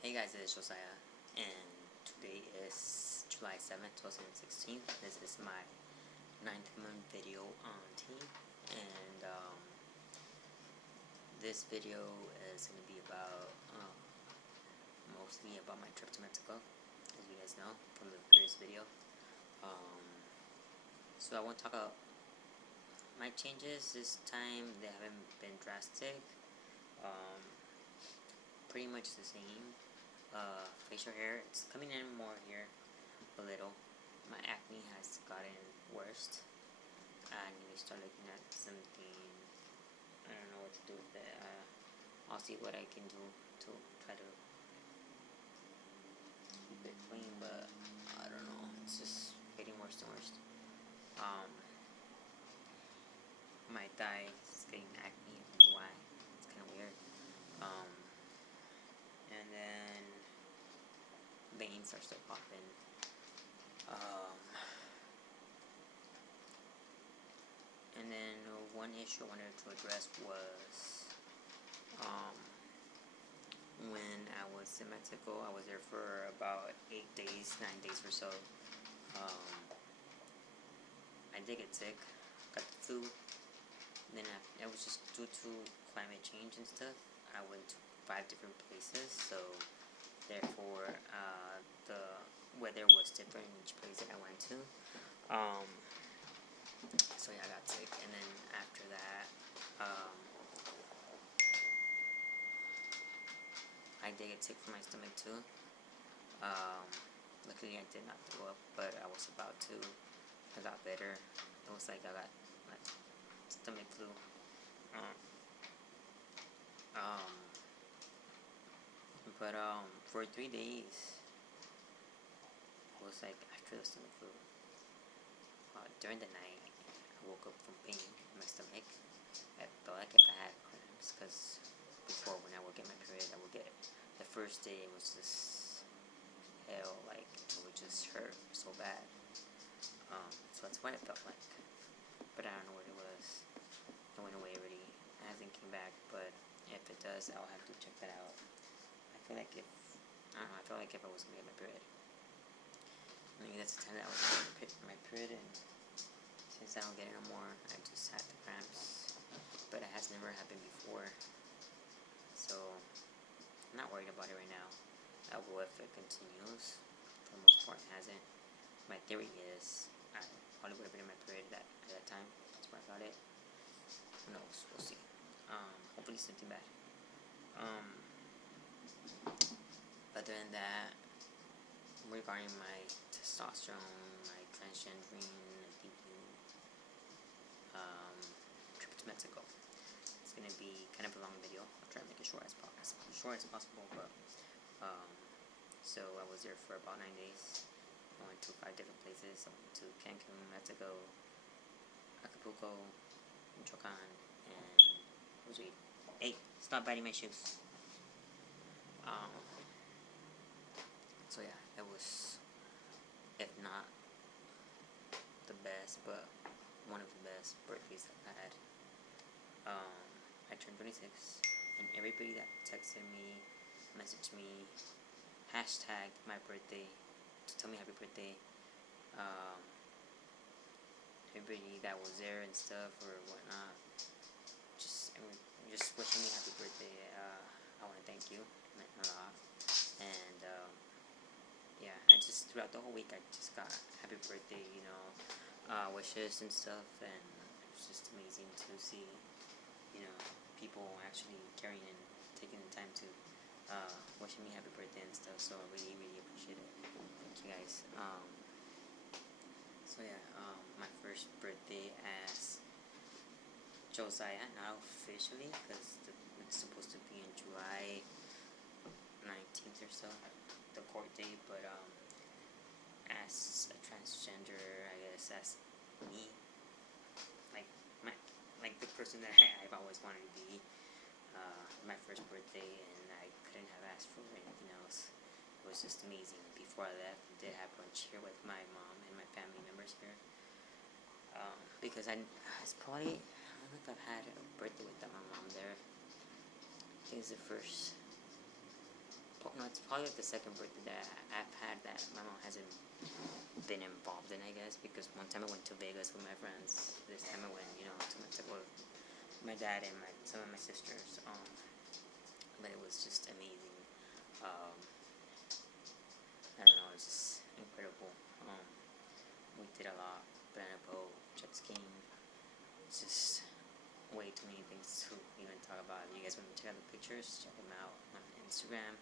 Hey guys, it is Josiah, and today is July 7th, 2016. This is my 9th month video on tea, and this video is going to be about, mostly about my trip to Mexico, as you guys know from the previous video. So I won't talk about my changes this time. They haven't been drastic, pretty much the same. Facial hair, it's coming in more here a little. My acne has gotten worse. I need to start looking at something. I don't know what to do with it. I'll see what I can do to try to keep it clean, but I don't know. It's just getting worse and worse. My thigh is getting acne. I don't know why. It's kind of weird. And then veins are still popping. And then one issue I wanted to address was when I was in Mexico. I was there for about 8 days, 9 days or so. I did get sick, got the flu. Then it was just due to climate change and stuff. I went to 5 different places, so therefore the weather was different in each place that I went to. So yeah, I got sick, and then after that, I did get sick from my stomach too. Luckily I did not throw up, but I was about to. I got better. It was like I got like stomach flu. But for 3 days, it was like after the stomach flu. During the night, I woke up from pain in my stomach. I felt like if I had cramps, because before when I would get my period, I would get it. The first day it was just hell, like it would just hurt so bad. So that's what it felt like. But I don't know what it was. It went away already. It hasn't came back, but if it does, I'll have to check that out. I feel like if I was gonna get my period, maybe that's the time that I was gonna get my period, and since I don't get it no more, I just had the cramps. But it has never happened before, so I'm not worried about it right now. I will if it continues. For the most part, it hasn't. My theory is I probably would have been in my period at that time. That's where I got it. Who knows? We'll see. Hopefully something bad. Other than that, regarding my testosterone, my transgendering, trip to Mexico, it's gonna be kind of a long video. I'll try to make it short as possible. But so I was there for about 9 days. I went to 5 different places. I went to Cancun, Mexico, Acapulco, Michoacan, and hey, stop biting my shoes. So yeah, it was, if not the best, but one of the best birthdays I've had. I turned 26, and everybody that texted me, messaged me, hashtagged my birthday to tell me happy birthday. Everybody that was there and stuff or whatnot, just wishing me happy birthday. I want to thank you. It meant a lot. And yeah, I just throughout the whole week I just got happy birthday, wishes and stuff, and it was just amazing to see, people actually caring and taking the time to wishing me happy birthday and stuff. So I really, really appreciate it. Thank you guys. So yeah, my first birthday as Josiah, not officially, because it's supposed to be in July 19th or so, the court date, but as a transgender, I guess, as me, like the person that I've always wanted to be. My first birthday, and I couldn't have asked for anything else. It was just amazing. Before I left, I did have brunch here with my mom and my family members here. Because it's probably, I don't know if I've had a birthday without my mom there. I think it's the first, know, it's probably like the second birthday that I've had that my mom hasn't been involved in, I guess, because one time I went to Vegas with my friends. This time I went, to my dad and some of my sisters. But it was just amazing. Um, I don't know, it's just incredible. We did a lot, banana boat, jet skiing. It's just way too many things to even talk about. If you guys want to check out the pictures, check them out on Instagram.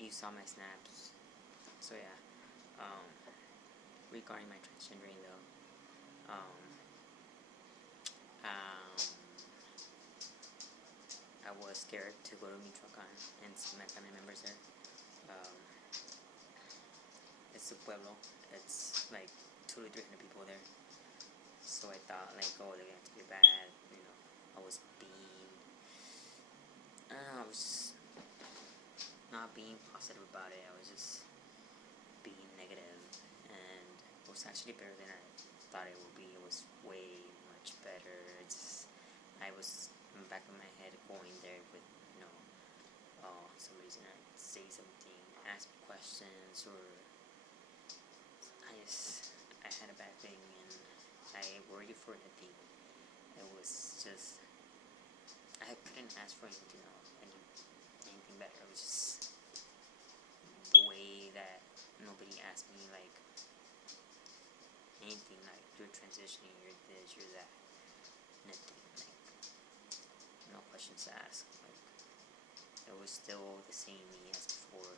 You saw my snaps. So yeah. Regarding my transgendering though, I was scared to go to Michoacan and see my family members there. It's a pueblo. It's like 200 to 300 people there. So I thought like, oh, they're gonna take it bad. I was being, I don't know, I was just not being positive about it. I was just being negative, and it was actually better than I thought it would be. It was way much better. I was in the back of my head going there with, somebody's gonna say something, ask me questions, or I had a bad thing, and I worried for nothing. It was just, I couldn't ask for anything else, anything better. It was just the way that nobody asked me like anything like you're transitioning, you're this, you're that, nothing, like no questions asked. Like it was still the same me as before,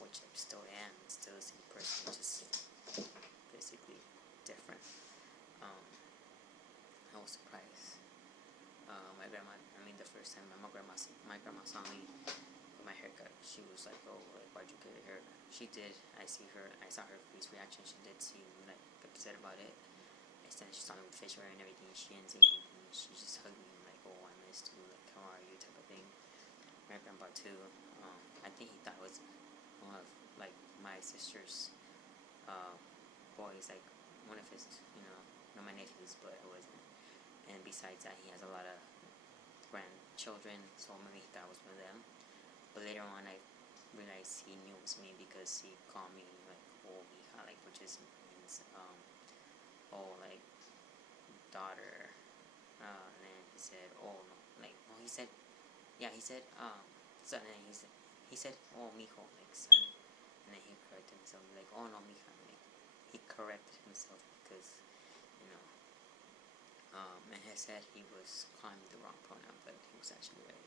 which I still am. It's still the same person, just physically different. I was surprised. My grandma, the first time my grandma saw me with my haircut, she was like, oh, like, why'd you get your hair? She did. I saw her face reaction. She did seem like upset about it. She saw me with facial hair and everything. She didn't say anything. She just hugged me like, oh, I missed you, like, how are you, type of thing. My grandpa too. I think he thought it was one of like my sister's boys, like one of his, not my nephews, but it wasn't. And besides that, he has a lot of grandchildren, so maybe he thought it was one of them. But later on, I realized he knew it was me because he called me like, oh, mija, like, which is means, oh, like, daughter. And then he said, oh, no, like, well, he said, yeah, he said, son, and then he said, oh, mijo, like, son. And then he corrected himself, like, oh, no, mija, like, he corrected himself because, and he said he was calling me the wrong pronoun, but he was actually right.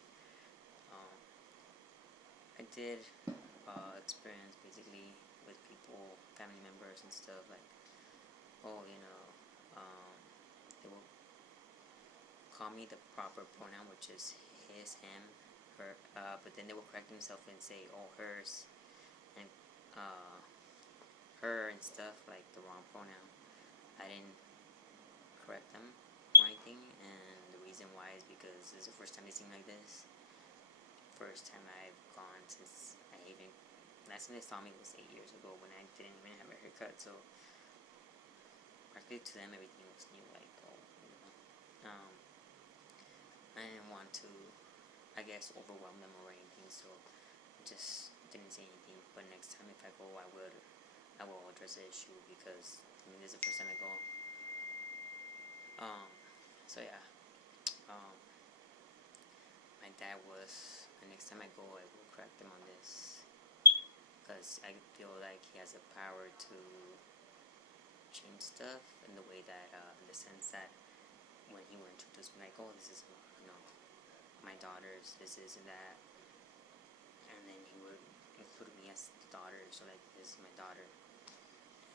I did experience basically with people, family members and stuff, like, oh, they will call me the proper pronoun, which is his, him, her, but then they will correct themselves and say, oh, hers, and her and stuff, like the wrong pronoun. I didn't correct them or anything, and the reason why is because this is the first time they see me like this. First time I've gone since last time they saw me was 8 years ago when I didn't even have a haircut, so practically to them everything was new, like, I didn't want to, I guess, overwhelm them or anything, so I just didn't say anything. But next time if I go, I will address the issue, because this is the first time I go. So yeah, my dad was, the next time I go, I will correct him on this, because I feel like he has the power to change stuff in the way that, in the sense that when he would introduce me, like, oh, this is, my daughters, this is and that, and then he would include me as the daughter, so like, this is my daughter,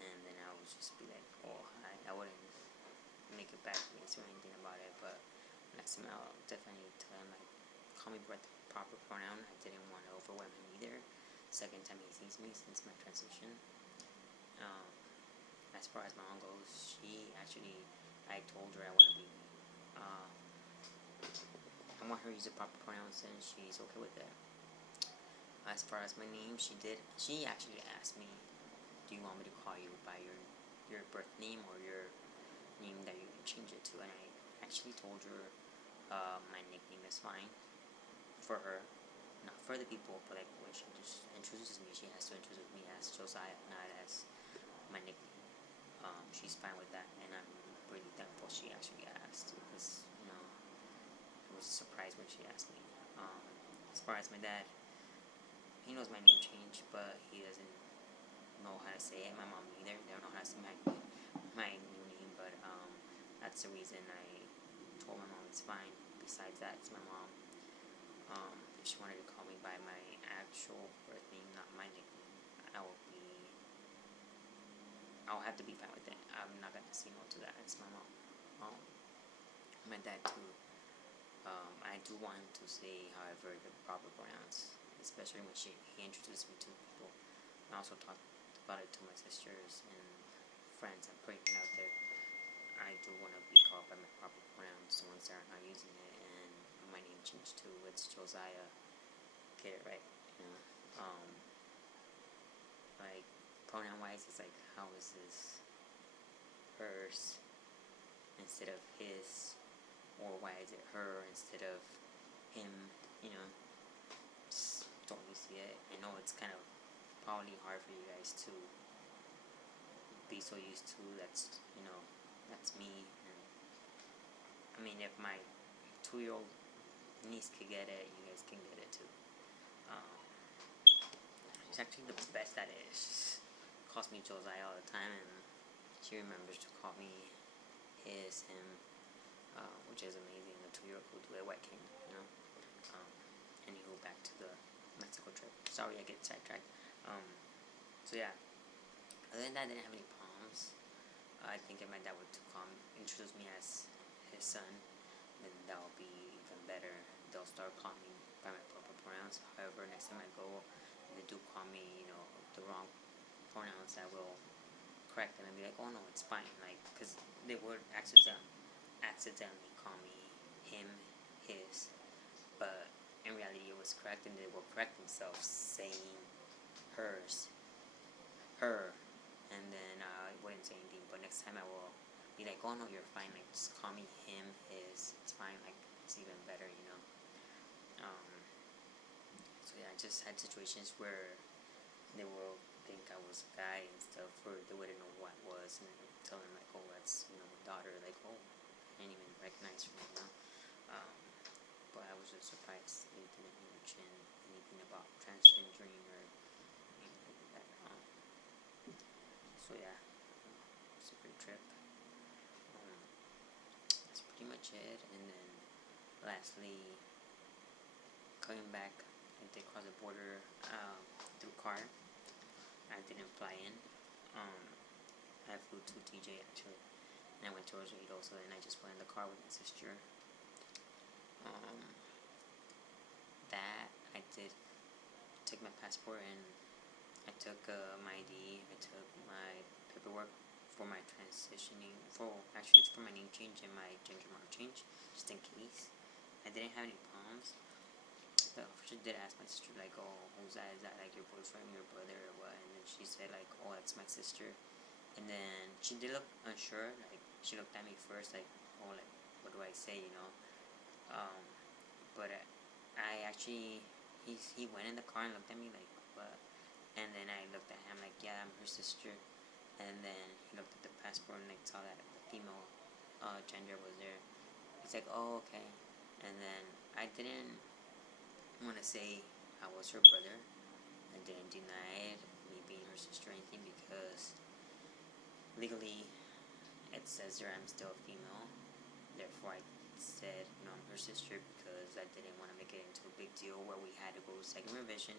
and then I would just be like, oh, I wouldn't make it back or anything about it, but next time I'll definitely tell him, like, call me by the proper pronoun. I didn't want to overwhelm him either. Second time he sees me since my transition. As far as my mom goes, I told her I want to be, I want her to use the proper pronouns, and she's okay with that. As far as my name, she actually asked me, do you want me to call you by your birth name or your name that you can change it to? And I actually told her my nickname is fine for her, not for the people, but like when she introduces me, she has to introduce me as Josiah, not as my nickname. She's fine with that, and I'm really thankful she actually asked, because it was a surprise when she asked me. As far as my dad, he knows my name change, but he doesn't know how to say it. My mom either. They don't know how to say my new name, but that's the reason I told my mom it's fine. Besides that, it's my mom. If she wanted to call me by my actual birth name, not my nickname, I'll have to be fine with it. I'm not gonna say no to that. It's my mom. My dad too. I do want to say, however, the proper pronouns, especially when he introduced me to people. I also talked about it to my sisters and friends. I'm putting it out there. I do want to be called by my proper pronouns, the ones that are not using it, and my name changed too. It's Josiah. Get it right, like pronoun wise, it's like, how is this hers instead of his, or why is it her instead of him? Just don't you see it? I know it's kind of probably hard for you guys to be so used to. That's me. And I mean, if my 2-year-old niece could get it, you guys can get it too. She's actually the best at it. She calls me Josiah all the time, and she remembers to call me his, him, which is amazing. A 2-year-old could do it. Why can't you? Anywho, back to the Mexico trip. Sorry, I get sidetracked. So yeah. Other than that, I didn't have any problems. I think if my dad would introduce me as his son, then that would be even better. They'll start calling me by my proper pronouns. However, next time I go, if they do call me, the wrong pronouns, I will correct them and be like, oh no, it's fine. Like, because they would accidentally call me him, his, but in reality it was correct, and they will correct themselves saying hers, her, and then I wouldn't say anything. But next time I will be like, oh no, you're fine. Like, just call me him, his. It's fine. Like, it's even better. So yeah, I just had situations where they will think I was a guy and stuff, or they wouldn't know what I was, and tell them like, oh, that's my daughter. Like, oh, I didn't even recognize her. But I was just surprised they didn't mention anything about transgendering or anything like that. So yeah, it's a great trip. That's pretty much it. And then lastly, coming back, I did cross the border through car. I didn't fly in. I flew to TJ actually, and I went to Rosarito. So then I just went in the car with my sister. That I did take my passport, and I took my ID. I took my paperwork for my transitioning. Actually, it's for my name change and my gender mark change, just in case. I didn't have any problems. The officer did ask my sister, like, oh, who's that? Is that like your boyfriend, your brother, or what? And then she said, like, oh, that's my sister. And then she did look unsure. Like, she looked at me first, like, oh, like, what do I say? But I actually, he went in the car and looked at me like, what? And then I looked at him like, yeah, I'm her sister. And then he looked at the passport and like saw that the female gender was there. He's like, oh, okay. And then I didn't want to say I was her brother. I didn't deny it, me being her sister or anything, because legally it says there I'm still a female. Therefore, I said, I'm her sister, because I didn't want to make it into a big deal where we had to go to second revision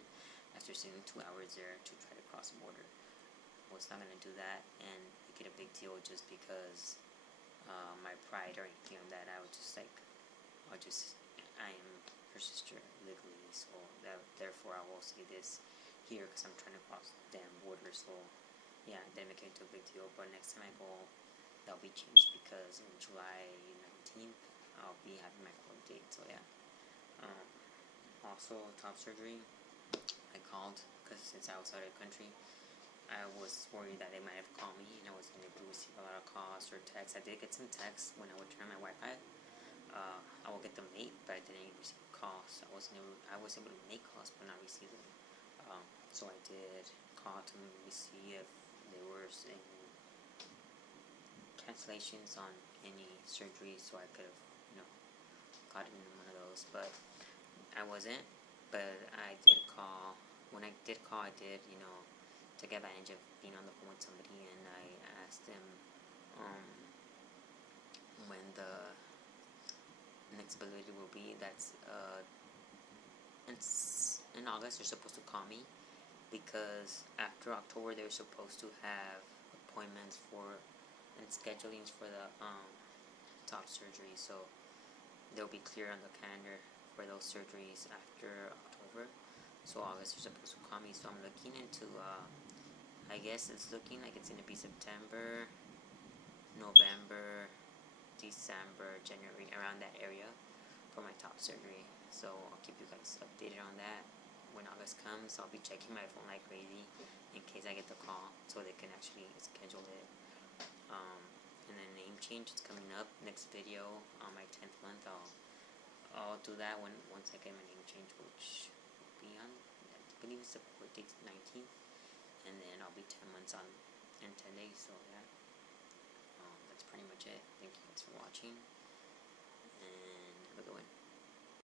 after sitting 2 hours there to try to cross the border. I was not going to do that and make it a big deal just because my pride or anything like that. I am her sister legally, so therefore I will say this here because I'm trying to cross the damn border. So yeah, I didn't make it into a big deal, but next time I go, that'll be changed, because in July 19th I'll be having my court date. So yeah. Also, top surgery, I called because since I was out of the country, I was worried that they might have called me and I was going to receive a lot of calls or texts. I did get some texts when I would turn my Wi-Fi. I will get them late, but I didn't receive a calls. I was able to make calls but not receive them. So I did call to maybe see if there was any cancellations on any surgery, so I could have, gotten one of those. But I wasn't. But I did call. When I did call, I did, take advantage of being on the phone with somebody, and I asked them when the next ability will be. That's in August. They're supposed to call me because after October they're supposed to have appointments for and schedulings for the top surgery. So they'll be clear on the calendar for those surgeries after October. So August they're supposed to call me. So I'm looking into I guess it's looking like it's gonna be September, November, December, January, around that area for my top surgery. So I'll keep you guys updated on that. When August comes, I'll be checking my phone like crazy in case I get the call, so they can actually schedule it. And then name change is coming up next video on my 10th month. I'll do that once I get my name change, which will be on, I believe it's the 19th, and then I'll be 10 months on in 10 days. So yeah, that's pretty much it. Thank you guys for watching, and have a good one.